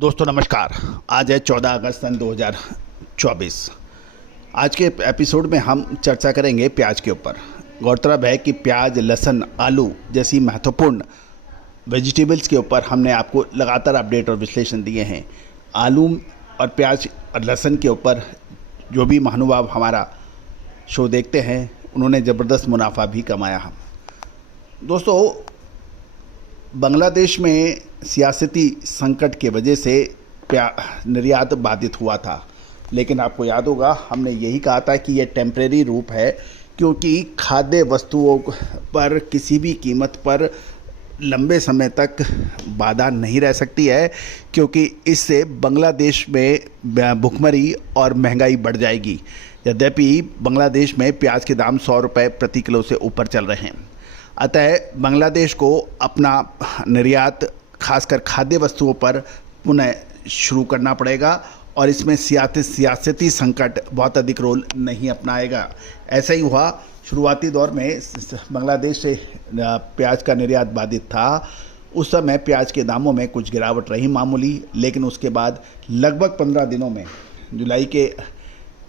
दोस्तों नमस्कार। आज है 14 अगस्त सन 2024। आज के एपिसोड में हम चर्चा करेंगे प्याज के ऊपर। गौरतलब है कि प्याज, लहसुन, आलू जैसी महत्वपूर्ण वेजिटेबल्स के ऊपर हमने आपको लगातार अपडेट और विश्लेषण दिए हैं। आलू और प्याज और लहसुन के ऊपर जो भी महानुभाव हमारा शो देखते हैं उन्होंने ज़बरदस्त मुनाफा भी कमाया। दोस्तों, बांग्लादेश में सियासती संकट के वजह से निर्यात बाधित हुआ था, लेकिन आपको याद होगा हमने यही कहा था कि यह टेम्परेरी रूप है, क्योंकि खाद्य वस्तुओं पर किसी भी कीमत पर लंबे समय तक बाधा नहीं रह सकती है, क्योंकि इससे बांग्लादेश में भुखमरी और महंगाई बढ़ जाएगी। यद्यपि बांग्लादेश में प्याज के दाम 100 रुपये प्रति किलो से ऊपर चल रहे हैं। अतः बांग्लादेश को अपना निर्यात खासकर खाद्य वस्तुओं पर पुनः शुरू करना पड़ेगा और इसमें सियासती संकट बहुत अधिक रोल नहीं अपनाएगा। ऐसा ही हुआ। शुरुआती दौर में बांग्लादेश से प्याज का निर्यात बाधित था। उस समय प्याज के दामों में कुछ गिरावट रही मामूली, लेकिन उसके बाद लगभग 15 दिनों में जुलाई के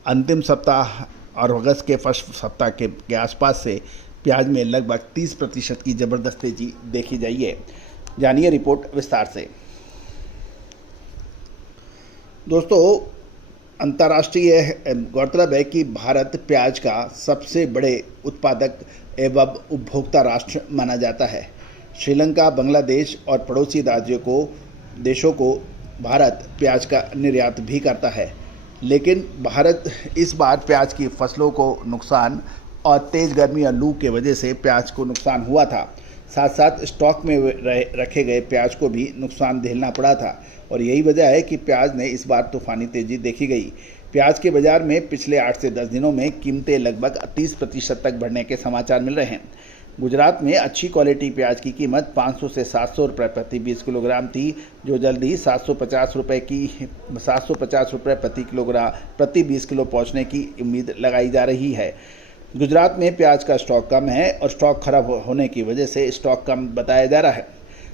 अंतिम सप्ताह और अगस्त के फर्स्ट सप्ताह के आसपास से प्याज में लगभग 30% की ज़बरदस्त तेजी देखी जाइए। जानिए रिपोर्ट विस्तार से। दोस्तों, अंतर्राष्ट्रीय गौरतलब है कि भारत प्याज का सबसे बड़े उत्पादक एवं उपभोक्ता राष्ट्र माना जाता है। श्रीलंका, बांग्लादेश और पड़ोसी देशों को भारत प्याज का निर्यात भी करता है, लेकिन भारत इस बार प्याज की फसलों को नुकसान और तेज़ गर्मी और लू के वजह से प्याज को नुकसान हुआ था। साथ साथ स्टॉक में रखे गए प्याज को भी नुकसान झेलना पड़ा था और यही वजह है कि प्याज ने इस बार तूफानी तेज़ी देखी गई। प्याज के बाज़ार में पिछले 8 से 10 दिनों में कीमतें लगभग 30% तक बढ़ने के समाचार मिल रहे हैं। गुजरात में अच्छी क्वालिटी प्याज की कीमत 500 से 700 रुपये प्रति 20 किलोग्राम थी, जो जल्दी 750 रुपये प्रति किलोग्राम प्रति 20 किलो पहुँचने की उम्मीद लगाई जा रही है। गुजरात में प्याज का स्टॉक कम है और स्टॉक खराब होने की वजह से स्टॉक कम बताया जा रहा है।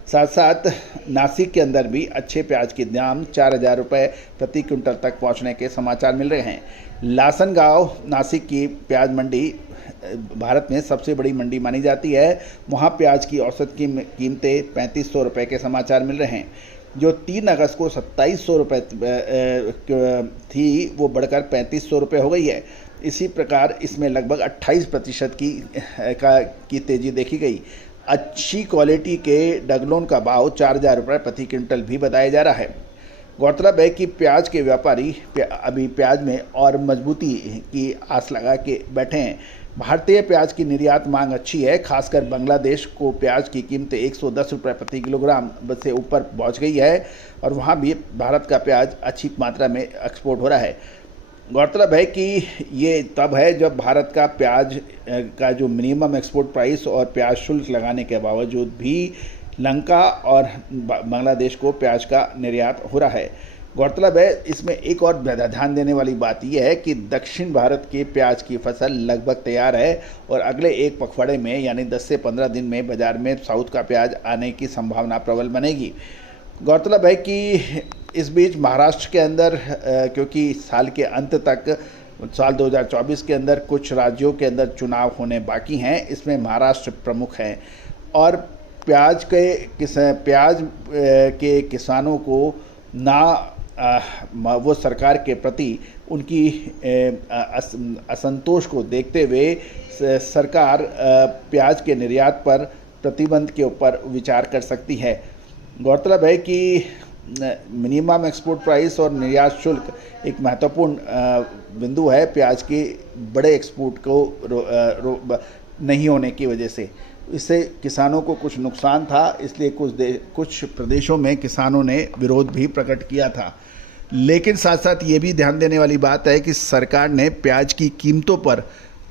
साथ साथ नासिक के अंदर भी अच्छे प्याज के दाम 4000 रुपये प्रति क्विंटल तक पहुंचने के समाचार मिल रहे हैं। लासनगांव नासिक की प्याज मंडी भारत में सबसे बड़ी मंडी मानी जाती है। वहां प्याज की औसत कीमतें 3500 रुपये के समाचार मिल रहे हैं, जो 3 अगस्त को 2700 रुपये थी, वो बढ़कर 3500 रुपये हो गई है। इसी प्रकार इसमें लगभग 28% की तेज़ी देखी गई। अच्छी क्वालिटी के डगलोन का भाव 4000 रुपये प्रति क्विंटल भी बताया जा रहा है। गौरतलब है कि प्याज के व्यापारी अभी प्याज में और मजबूती की आस लगा के बैठे हैं। भारतीय प्याज की निर्यात मांग अच्छी है। खासकर बांग्लादेश को प्याज की कीमतें 110 रुपये प्रति किलोग्राम से ऊपर पहुंच गई है और वहां भी भारत का प्याज अच्छी मात्रा में एक्सपोर्ट हो रहा है। गौरतलब है कि ये तब है जब भारत का प्याज का जो मिनिमम एक्सपोर्ट प्राइस और प्याज शुल्क लगाने के बावजूद भी लंका और बांग्लादेश को प्याज का निर्यात हो रहा है। गौरतलब है इसमें एक और ध्यान देने वाली बात यह है कि दक्षिण भारत के प्याज की फसल लगभग तैयार है और अगले एक पखवाड़े में यानी 10 से 15 दिन में बाज़ार में साउथ का प्याज आने की संभावना प्रबल बनेगी। गौरतलब है कि इस बीच महाराष्ट्र के अंदर क्योंकि साल के अंत तक साल 2024 के अंदर कुछ राज्यों के अंदर चुनाव होने बाकी हैं, इसमें महाराष्ट्र प्रमुख है और प्याज के किसानों को वो सरकार के प्रति उनकी असंतोष को देखते हुए सरकार प्याज के निर्यात पर प्रतिबंध के ऊपर विचार कर सकती है। गौरतलब है कि मिनिमम एक्सपोर्ट प्राइस और निर्यात शुल्क एक महत्वपूर्ण बिंदु है प्याज के बड़े एक्सपोर्ट को नहीं होने की वजह से। इससे किसानों को कुछ नुकसान था, इसलिए कुछ प्रदेशों में किसानों ने विरोध भी प्रकट किया था। लेकिन साथ साथ ये भी ध्यान देने वाली बात है कि सरकार ने प्याज की कीमतों पर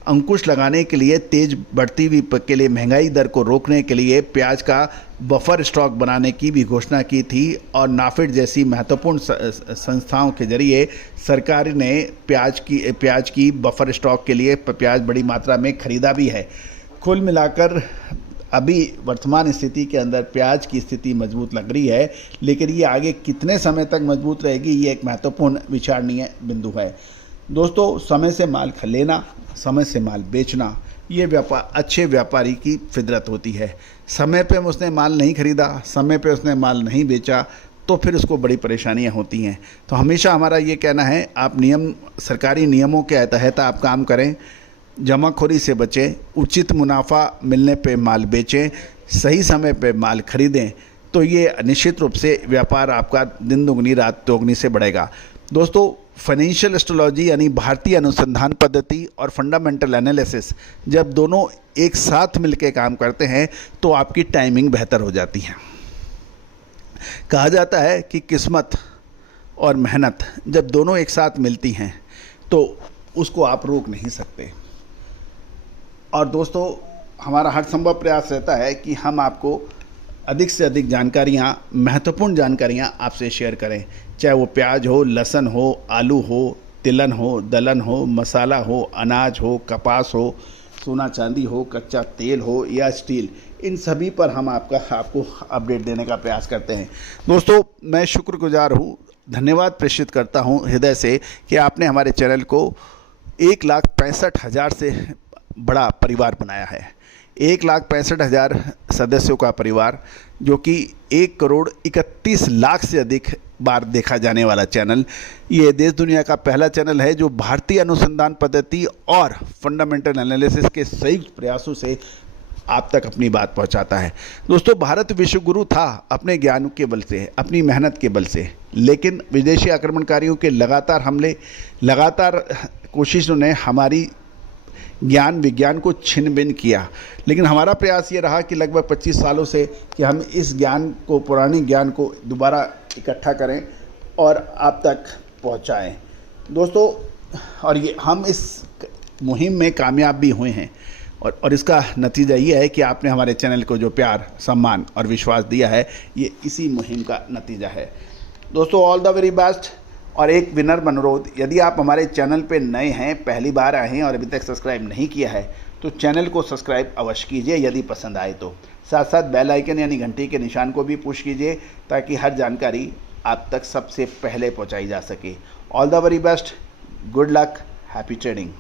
अंकुश लगाने के लिए तेज बढ़ती हुई के लिए महंगाई दर को रोकने के लिए प्याज का बफर स्टॉक बनाने की भी घोषणा की थी और नाफेड जैसी महत्वपूर्ण संस्थाओं के जरिए सरकार ने प्याज की बफर स्टॉक के लिए प्याज बड़ी मात्रा में खरीदा भी है। कुल मिलाकर अभी वर्तमान स्थिति के अंदर प्याज की स्थिति मजबूत लग रही है, लेकिन ये आगे कितने समय तक मजबूत रहेगी, ये एक महत्वपूर्ण विचारणीय बिंदु है। दोस्तों, समय से माल लेना, समय से माल बेचना, ये अच्छे व्यापारी की फितरत होती है। समय पे उसने माल नहीं खरीदा, समय पे उसने माल नहीं बेचा, तो फिर उसको बड़ी परेशानियां होती हैं। तो हमेशा हमारा ये कहना है, आप सरकारी नियमों के तहत आप काम करें, जमाखोरी से बचें, उचित मुनाफा मिलने पे माल बेचें, सही समय पे माल खरीदें, तो ये निश्चित रूप से व्यापार आपका दिन दुगनी रात दोगुनी से बढ़ेगा। दोस्तों, फाइनेंशियल एस्ट्रोलॉजी यानी भारतीय अनुसंधान पद्धति और फंडामेंटल एनालिसिस जब दोनों एक साथ मिलकर काम करते हैं तो आपकी टाइमिंग बेहतर हो जाती है। कहा जाता है कि किस्मत और मेहनत जब दोनों एक साथ मिलती हैं तो उसको आप रोक नहीं सकते। और दोस्तों, हमारा हर संभव प्रयास रहता है कि हम आपको अधिक से अधिक जानकारियाँ, महत्वपूर्ण जानकारियाँ आपसे शेयर करें, चाहे वो प्याज हो, लहसुन हो, आलू हो, तिलहन हो, दलहन हो, मसाला हो, अनाज हो, कपास हो, सोना चांदी हो, कच्चा तेल हो या स्टील, इन सभी पर हम आपको अपडेट देने का प्रयास करते हैं। दोस्तों, मैं शुक्रगुजार हूँ, धन्यवाद प्रेषित करता हूँ हृदय से कि आपने हमारे चैनल को 1,65,000 से बड़ा परिवार बनाया है। 1,65,000 सदस्यों का परिवार, जो कि 1,31,00,000 से अधिक बार देखा जाने वाला चैनल, ये देश दुनिया का पहला चैनल है जो भारतीय अनुसंधान पद्धति और फंडामेंटल एनालिसिस के संयुक्त प्रयासों से आप तक अपनी बात पहुंचाता है। दोस्तों, भारत विश्व गुरु था अपने ज्ञान के बल से, अपनी मेहनत के बल से, लेकिन विदेशी आक्रमणकारियों के लगातार हमले, लगातार कोशिशों ने हमारी ज्ञान विज्ञान को छिन भिन किया। लेकिन हमारा प्रयास ये रहा कि लगभग 25 सालों से कि हम इस ज्ञान को, पुराने ज्ञान को दोबारा इकट्ठा करें और आप तक पहुंचाएं। दोस्तों, और ये हम इस मुहिम में कामयाब भी हुए हैं और इसका नतीजा ये है कि आपने हमारे चैनल को जो प्यार, सम्मान और विश्वास दिया है, ये इसी मुहिम का नतीजा है। दोस्तों, ऑल द वेरी बेस्ट। और एक विनर अनुरोध, यदि आप हमारे चैनल पे नए हैं, पहली बार आए हैं और अभी तक सब्सक्राइब नहीं किया है, तो चैनल को सब्सक्राइब अवश्य कीजिए यदि पसंद आए तो। साथ साथ बेल आइकन यानी घंटी के निशान को भी पुश कीजिए ताकि हर जानकारी आप तक सबसे पहले पहुंचाई जा सके। All the very best, good luck, happy trading.